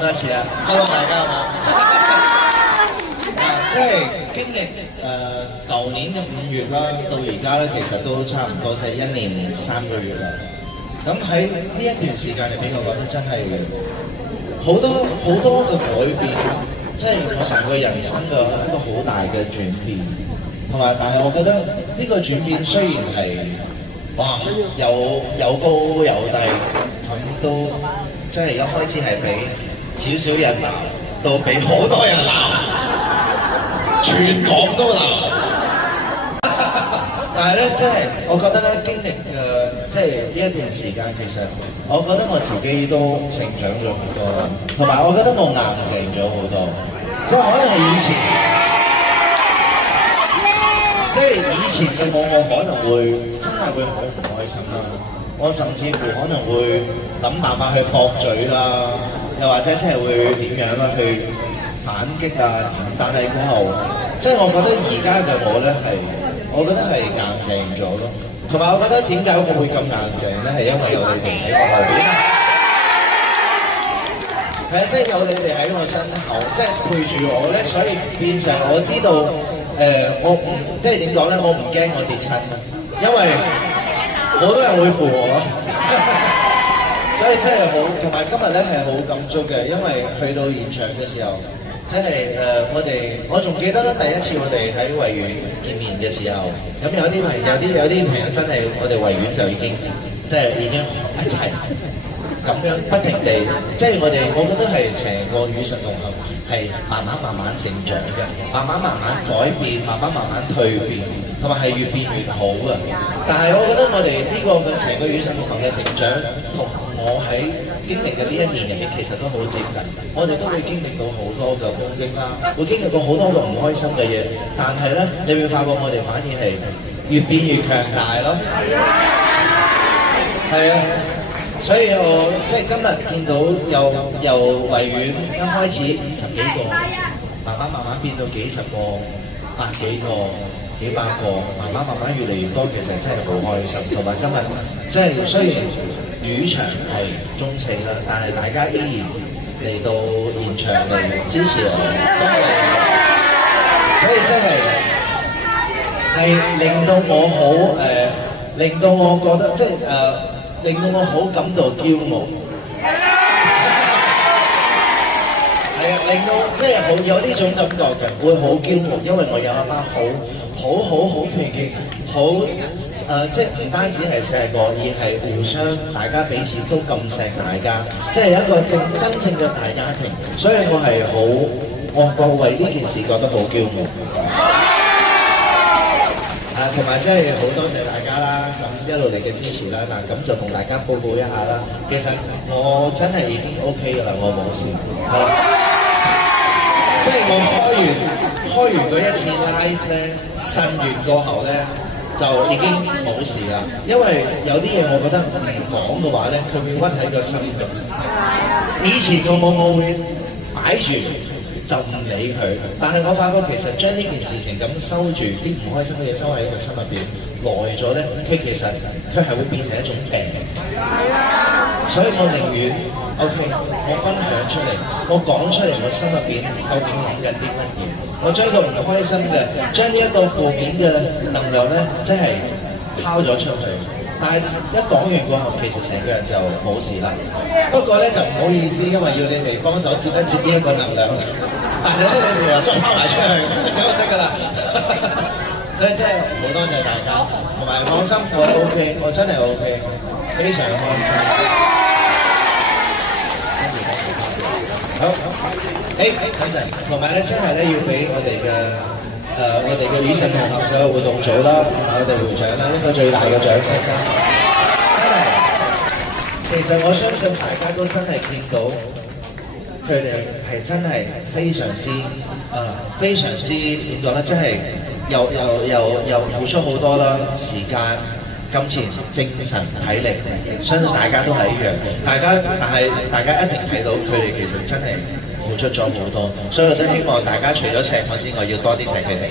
多次啊，hello 大家好冇？即係經歷舊年嘅5月啦，到而家咧，其實都差唔多即係1年3個月啦。咁喺呢一段時間入邊，我覺得真係好多嘅改變，即係我成個人生嘅一個好大嘅轉變，係嘛？但係我覺得呢個轉變雖然係哇有高有低，咁都即係一開始係俾少少人鬧，到俾好多人鬧，全港都鬧。但係咧，即係我覺得咧，經歷即係呢一段時間，其實我覺得我自己都成長咗好多啦，同埋我覺得我硬淨咗好多。即係可能係以前，即係以前嘅我可能會真係會好唔開心啦。我甚至乎可能會諗辦法去駁嘴啦。又或者即係會點樣啦，去反擊啊！但係過後，即係我覺得而家嘅我咧我覺得係硬淨咗咯。同埋我覺得點解我會咁硬淨咧？係因為有你哋喺我後邊啊！係啊，即係有你哋喺我身後，即係陪住我咧，所以變相我知道我唔即係點講咧？我唔驚我跌親，因為好多人會扶我。所以真係好，同埋今日咧係好感觸嘅，因為去到現場嘅時候，即係我仲記得咧第一次我哋喺維園見面嘅時候，咁有啲朋友真係我哋維園就已經即係已經一齊咁樣不停地，即係我覺得係成個與神同行係慢慢成長嘅，慢慢改變，慢慢蛻變，同埋係越變越好嘅。但係我覺得我哋呢個嘅成個與神同行嘅成長同我喺經歷嘅呢一年入面，其實都好接近。我哋都會經歷到好多嘅攻擊啦，會經歷過好多嘅唔開心嘅嘢。但係咧，你會發覺我哋反而係越變越強大咯。係啊，所以我即係今日見到由維園一開始50幾個，慢慢變到幾十個、百幾個、幾百個，慢慢越嚟越多，其實真係好開心。同埋今日即係雖然主場係中四啦，但係大家依然嚟到現場嚟支持我，多謝你。所以真係令到我好令到我覺得即係令到我好感到驕傲。係啊，令到即係好有呢種感覺嘅，會好驕傲，因為我有一班好團結。好即係唔單止係錫過，而係互相大家彼此都咁錫大家，即係一個真正嘅大家庭，所以我係我為呢件事覺得好驕傲。同埋真係好多謝大家啦，咁一路嚟嘅支持啦。嗱，咁就同大家報告一下啦。其實我真係已經 OK 㗎啦，我冇事。即係我開完嗰一次 live 咧，呻完過後咧，就已經冇事啦。因為有啲嘢我覺得唔講嘅話咧，佢會屈喺個心度。以前我會擺住就唔理佢，但係我發覺其實將呢件事情咁收住，啲唔開心嘅嘢收喺個心入邊耐咗咧，佢係會變成一種病。所以我寧願 OK， 我分享出嚟，我講出嚟，我心入邊究竟諗緊啲乜嘢？我將個唔開心嘅，將呢一個負面嘅能量咧，真係拋咗出去。但係一講完過後，其實成個人就冇事啦。不過咧就唔好意思，因為要你哋幫手接一接呢一個能量。但係咧你哋又再拋埋出去，咁就得㗎啦。所以真係好多謝大家，同埋放心，我 OK， 我真係 OK， 非常開心。好，等陣，同埋咧，真係咧要俾我哋嘅與神同行嘅活動組啦，我哋會長啦，呢個最大嘅掌聲啦。其實我相信大家都真係見到佢哋係真係非常之點講咧，真係又付出好多啦，時間、金錢、精神、體力，相信大家都係一樣。但係大家一定睇到佢哋其實真係付出咗好多，所以我都希望大家除咗錫我之外，要多啲錫佢哋。